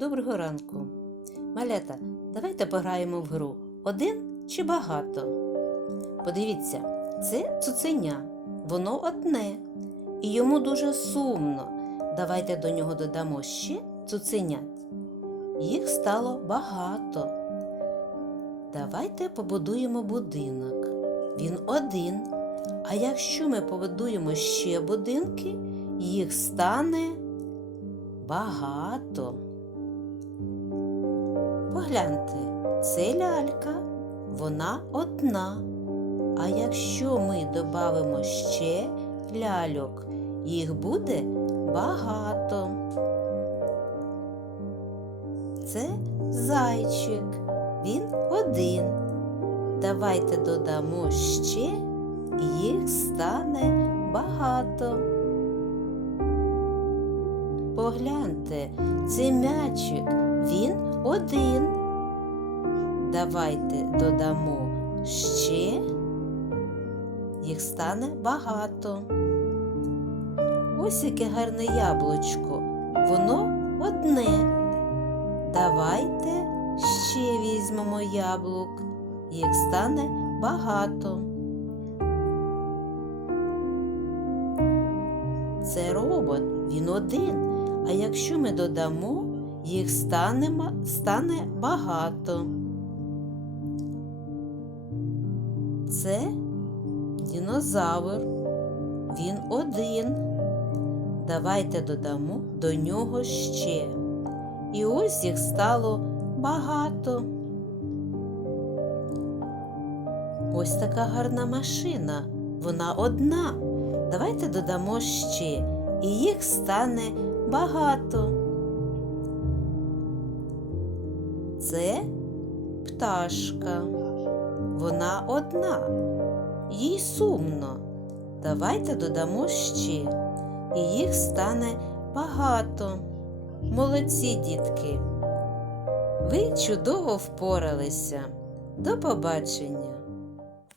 доброго ранку. Малята, давайте пограємо в гру один чи багато. Подивіться, це цуценя, воно одне, і йому дуже сумно. Давайте до нього додамо ще цуценят. Їх стало багато. Давайте побудуємо будинок. Він один. А якщо ми побудуємо ще будинки, їх стане багато. Погляньте, це лялька, вона одна. А якщо ми додамо ще ляльок, їх буде багато. Це зайчик, він один. Давайте додамо ще, їх стане багато. Погляньте, це м'ячик, він один. Давайте додамо ще, їх стане багато. Ось яке гарне яблучко, воно одне. Давайте ще візьмемо яблук, їх стане багато. Це робот, він один. А якщо ми додамо, їх стане, стане багато. Це динозавр. Він один. Давайте додамо до нього ще. І ось їх стало багато. Ось така гарна машина. Вона одна. Давайте додамо ще, і їх стане багато. Це пташка. Вона одна. Їй сумно. Давайте додамо ще, і їх стане багато. Молодці, дітки. Ви чудово впоралися. До побачення!